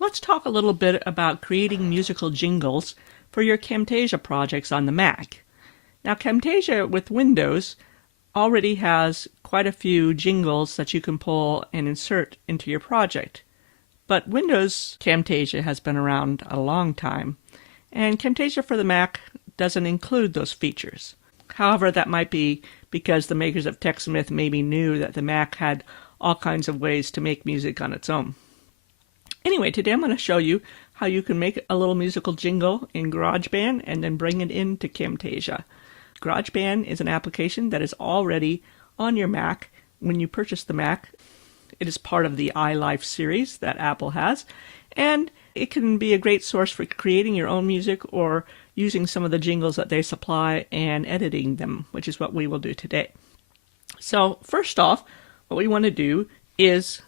Let's talk a little bit about creating musical jingles for your Camtasia projects on the Mac. Now, Camtasia with Windows already has quite a few jingles that you can pull and insert into your project. But Windows Camtasia has been around a long time, and Camtasia for the Mac doesn't include those features. However, that might be because the makers of TechSmith maybe knew that the Mac had all kinds of ways to make music on its own. Anyway, today I'm going to show you how you can make a little musical jingle in Garageband and then bring it into Camtasia. Garageband is an application that is already on your Mac when you purchase the Mac. It is part of the iLife series that Apple has, and it can be a great source for creating your own music or using some of the jingles that they supply and editing them, which is what we will do today. So first off, what we want to do is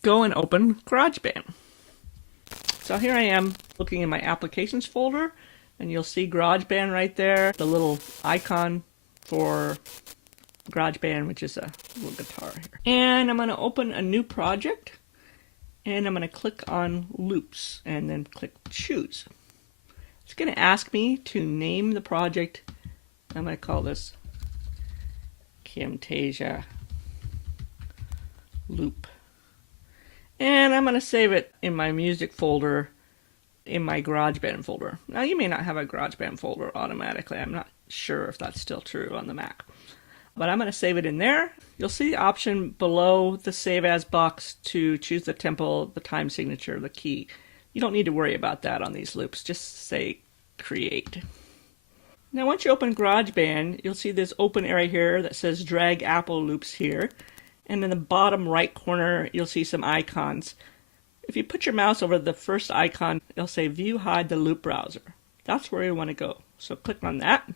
go and open GarageBand. So here I am looking in my applications folder, and you'll see GarageBand right there, the little icon for GarageBand, which is a little guitar here. And I'm going to open a new project, and I'm going to click on Loops, and then click Choose. It's going to ask me to name the project. I'm going to call this Camtasia Loop. And I'm going to save it in my music folder, in my GarageBand folder. Now, you may not have a GarageBand folder automatically. I'm not sure if that's still true on the Mac. But I'm going to save it in there. You'll see the option below the Save As box to choose the tempo, the time signature, the key. You don't need to worry about that on these loops. Just say Create. Now, once you open GarageBand, you'll see this open area here that says Drag Apple Loops here. And in the bottom right corner, you'll see some icons. If you put your mouse over the first icon, it'll say View Hide the Loop Browser. That's where you want to go. So click on that.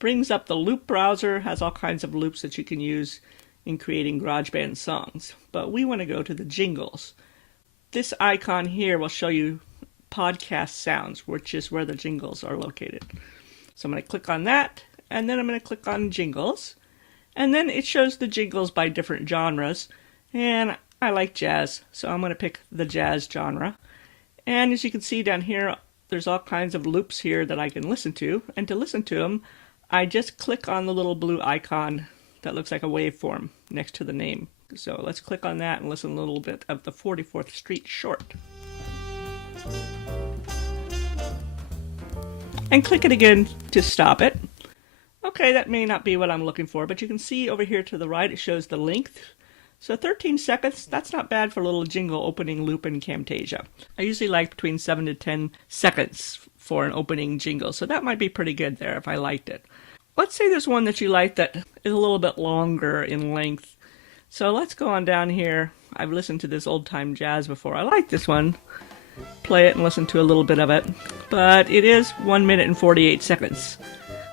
Brings up the loop browser, has all kinds of loops that you can use in creating GarageBand songs. But we want to go to the jingles. This icon here will show you podcast sounds, which is where the jingles are located. So I'm going to click on that, and then I'm going to click on jingles. And then it shows the jingles by different genres, and I like jazz, so I'm going to pick the jazz genre. And as you can see down here, there's all kinds of loops here that I can listen to, and to listen to them, I just click on the little blue icon that looks like a waveform next to the name. So let's click on that and listen a little bit of the 44th Street Short. And click it again to stop it. Okay, that may not be what I'm looking for, but you can see over here to the right it shows the length. So 13 seconds, that's not bad for a little jingle opening loop in Camtasia. I usually like between 7 to 10 seconds for an opening jingle, so that might be pretty good there if I liked it. Let's say there's one that you like that is a little bit longer in length. So let's go on down here. I've listened to this old-time jazz before. I like this one. Play it and listen to a little bit of it. But it is 1 minute and 48 seconds.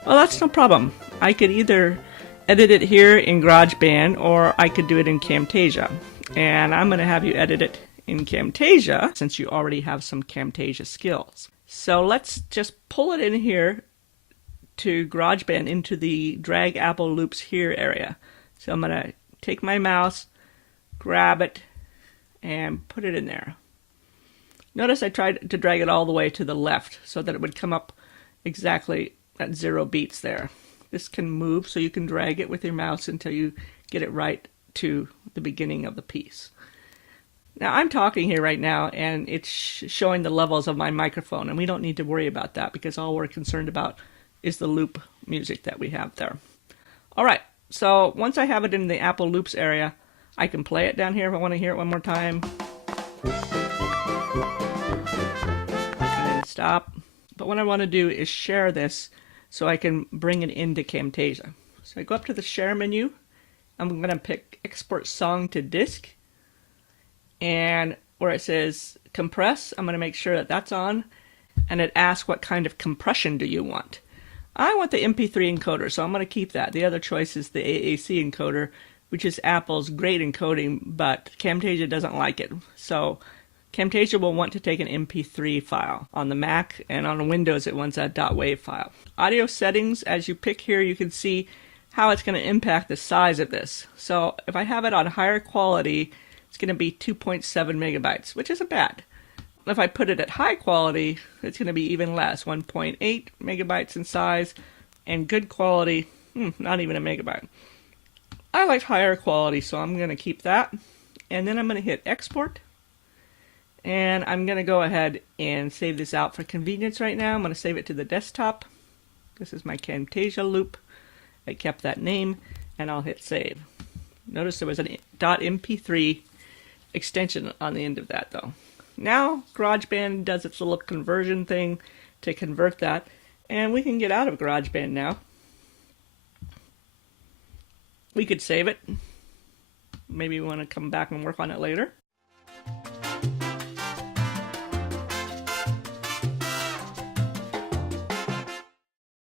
Well, that's no problem. I could either edit it here in GarageBand or I could do it in Camtasia. And I'm going to have you edit it in Camtasia since you already have some Camtasia skills. So let's just pull it in here to GarageBand into the Drag Apple Loops Here area. So I'm going to take my mouse, grab it, and put it in there. Notice I tried to drag it all the way to the left so that it would come up exactly at 0 beats there. This can move, so you can drag it with your mouse until you get it right to the beginning of the piece. Now I'm talking here right now, and it's showing the levels of my microphone, and we don't need to worry about that because all we're concerned about is the loop music that we have there. Alright, so once I have it in the Apple Loops area, I can play it down here if I want to hear it one more time. And stop. But what I want to do is share this so I can bring it into Camtasia. So I go up to the Share menu. I'm going to pick Export Song to Disk. And where it says Compress, I'm going to make sure that that's on. And it asks what kind of compression do you want. I want the MP3 encoder, so I'm going to keep that. The other choice is the AAC encoder, which is Apple's great encoding, but Camtasia doesn't like it. So Camtasia will want to take an MP3 file. On the Mac and on Windows it wants a .wav file. Audio settings, as you pick here, you can see how it's going to impact the size of this. So if I have it on higher quality, it's going to be 2.7 megabytes, which isn't bad. if I put it at high quality, it's going to be even less, 1.8 megabytes in size, and good quality, not even a megabyte. I like higher quality, so I'm going to keep that. And then I'm going to hit export. And I'm going to go ahead and save this out for convenience right now. I'm going to save it to the desktop. This is my Camtasia loop. I kept that name, and I'll hit save. Notice there was an .mp3 extension on the end of that, though. Now, GarageBand does its little conversion thing to convert that, and we can get out of GarageBand now. We could save it. Maybe we want to come back and work on it later.